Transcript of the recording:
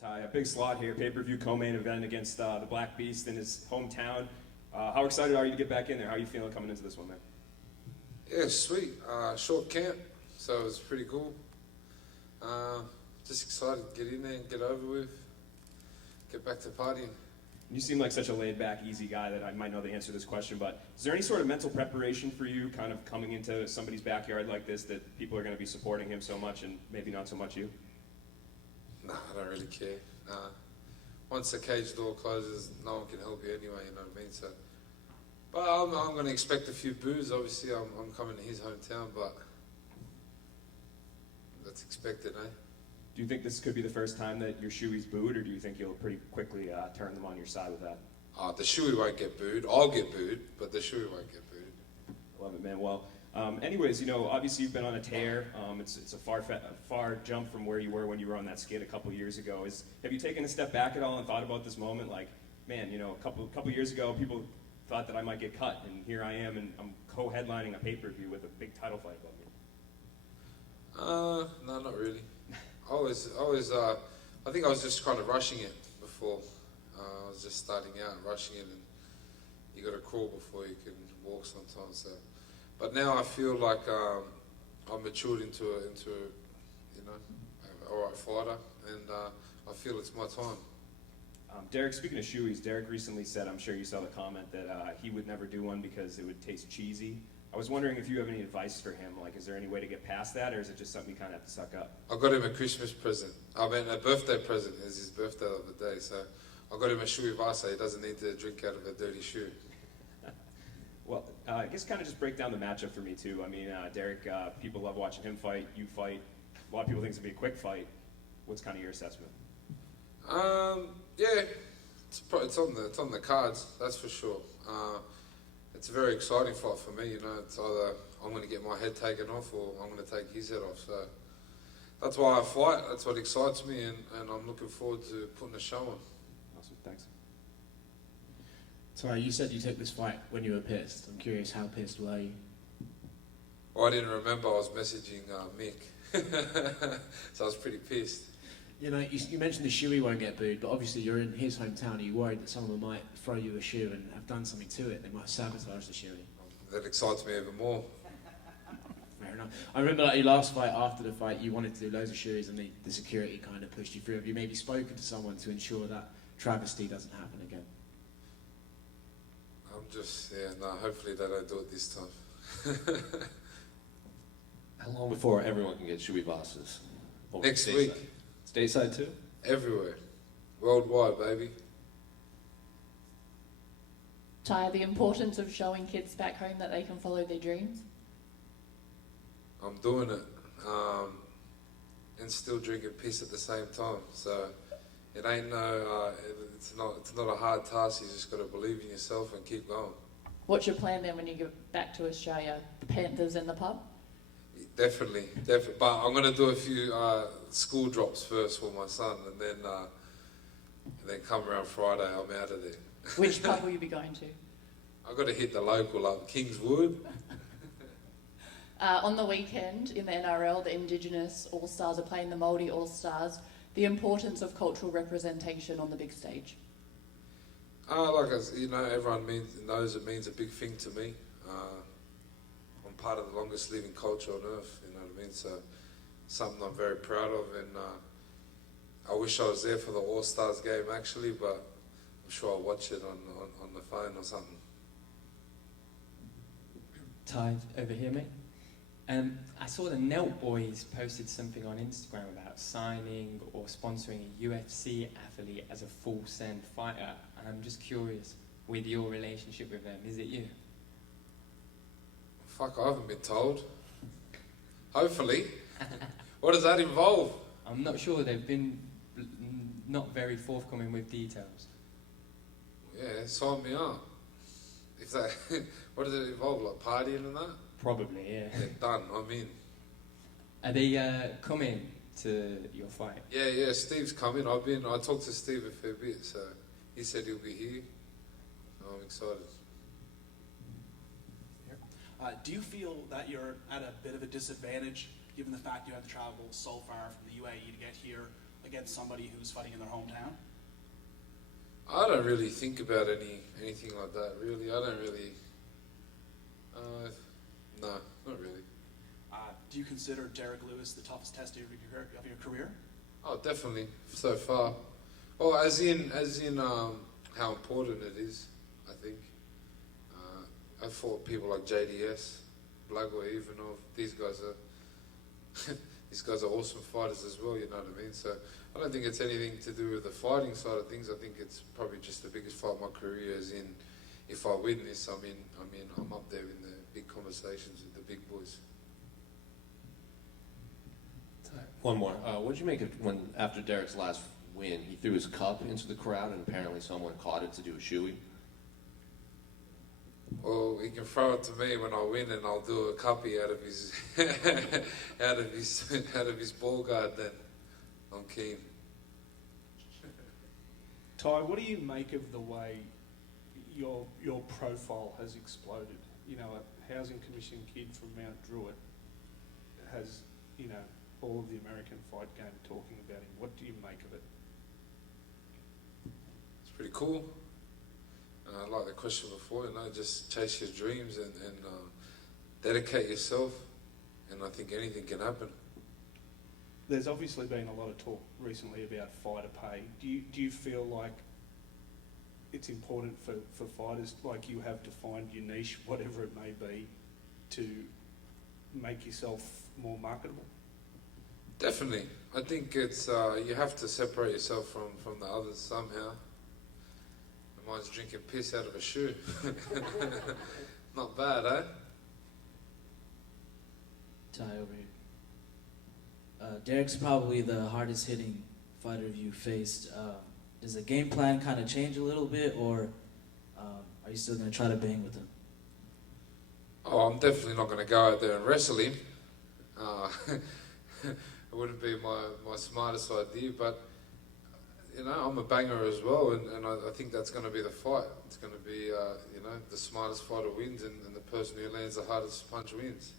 Ty, a big slot here, pay-per-view co-main event against the Black Beast in his hometown. How excited are you to get back in there? How are you feeling coming into this one, man? Yeah, sweet. Short camp, so it was pretty cool. Just excited to get in there and get over with, get back to partying. You seem like such a laid-back, easy guy that I might know the answer to this question, but is there any sort of mental preparation for you kind of coming into somebody's backyard like this that people are going to be supporting him so much and maybe not so much you? Nah, I don't really care. Once the cage door closes, no one can help you anyway, you know what I mean? So, but I'm going to expect a few boos. Obviously, I'm coming to his hometown, but that's expected, eh? Do you think this could be the first time that your shoey's booed, or do you think you'll pretty quickly turn them on your side with that? The shoey won't get booed. I'll get booed, but the shoey won't get booed. Love it, man. Well, anyways, you know, obviously you've been on a tear. It's a far jump from where you were when you were on that skid a couple years ago. Have you taken a step back at all and thought about this moment? Like, man, you know, a couple years ago, people thought that I might get cut, and here I am, and I'm co-headlining a pay-per-view with a big title fight above me. No, not really. I think I was just kind of rushing it before. I was just starting out and rushing it, and you got to crawl before you can walk sometimes. So, but now I feel like I'm matured into you know, all right fighter, and I feel it's my time. Derrick, speaking of shoeys, Derrick recently said, I'm sure you saw the comment, that he would never do one because it would taste cheesy. I was wondering if you have any advice for him. Like, is there any way to get past that, or is it just something you kind of have to suck up? I got him a Christmas present. I mean, a birthday present. It's his birthday the other day, so I got him a Tai Tuivasa. He doesn't need to drink out of a dirty shoe. Well, I guess kind of just break down the matchup for me, too. I mean, Derrick, people love watching him fight, you fight. A lot of people think it's going to be a quick fight. What's kind of your assessment? Yeah, it's on the cards, that's for sure. It's a very exciting fight for me, you know. It's either I'm going to get my head taken off or I'm going to take his head off. So that's why I fight. That's what excites me, and I'm looking forward to putting a show on. Awesome, thanks. Sorry, you said you took this fight when you were pissed. I'm curious, how pissed were you? Well, I didn't remember I was messaging Mick, so I was pretty pissed. You know, you mentioned the shoey won't get booed, but obviously you're in his hometown. Are you worried that someone might throw you a shoe and have done something to it? They might sabotage the shoey. That excites me even more. Fair enough. I remember like your last fight, after the fight, you wanted to do loads of shoeys and the security kind of pushed you through. Have you maybe spoken to someone to ensure that travesty doesn't happen again? Hopefully they don't do it this time. How long before everyone can get Tuivasas? Next week. Stateside too? Everywhere. Worldwide, baby. Tai, the importance of showing kids back home that they can follow their dreams? I'm doing it. And still drinking piss at the same time. So it ain't it's not a hard task. You just got to believe in yourself and keep going. What's your plan then when you get back to Australia? The Panthers in the pub? Definitely. But I'm going to do a few school drops first for my son, and then come around Friday, I'm out of there. Which pub will you be going to? I've got to hit the local up, Kingswood. On the weekend in the NRL, the Indigenous All-Stars are playing the Māori All-Stars. The importance of cultural representation on the big stage. You know, everyone knows it means a big thing to me. I'm part of the longest living culture on earth, you know what I mean? So something I'm very proud of, and I wish I was there for the All-Stars game actually, but I'm sure I'll watch it on the phone or something. Tai, over here, mate. I saw the Nelt Boys posted something on Instagram about signing or sponsoring a UFC athlete as a full send fighter. And I'm just curious, with your relationship with them, is it you? Fuck, I haven't been told. Hopefully. What does that involve? I'm not sure. They've been not very forthcoming with details. Yeah, sign me up. If that, what does it involve? Like partying and that? Probably, yeah. Yeah, done. I'm in. Are they coming to your fight? Yeah. Steve's coming. I talked to Steve a fair bit, so he said he'll be here. I'm excited. Do you feel that you're at a bit of a disadvantage, given the fact you have to travel so far from the UAE to get here, against somebody who's fighting in their hometown? I don't really think about anything like that. Really, I don't really. No, not really. Do you consider Derrick Lewis the toughest test of your career? Oh, definitely. So far. Well, as in how important it is. I think. I fought people like JDS, Blago, Ivanov. These guys are awesome fighters as well. You know what I mean? So I don't think it's anything to do with the fighting side of things. I think it's probably just the biggest fight of my career. As in, if I win this, I'm up there in the big conversations with the big boys. One more. What did you make of when, after Derrick's last win, he threw his cup into the crowd and apparently someone caught it to do a shoey? Well, he can throw it to me when I win, and I'll do a cuppy out of his out of his ball guard. Then I'm keen. Tai, what do you make of the way your profile has exploded? You know, a housing commission kid from Mount Druitt has, you know, all of the American fight game talking about him. What do you make of it? It's pretty cool. I like the question before, you know, just chase your dreams and dedicate yourself, and I think anything can happen. There's obviously been a lot of talk recently about fighter pay. Do you feel like it's important for fighters like you have to find your niche, whatever it may be, to make yourself more marketable? Definitely. I think it's you have to separate yourself from the others somehow. Mine's drinking piss out of a shoe. Not bad, eh? Tai over here. Derrick's probably the hardest hitting fighter you faced. Does the game plan kind of change a little bit, or are you still going to try to bang with him? Oh, I'm definitely not going to go out there and wrestle him. It wouldn't be my smartest idea, but you know, I'm a banger as well, and I think that's going to be the fight. It's going to be, you know, the smartest fighter wins, and the person who lands the hardest punch wins.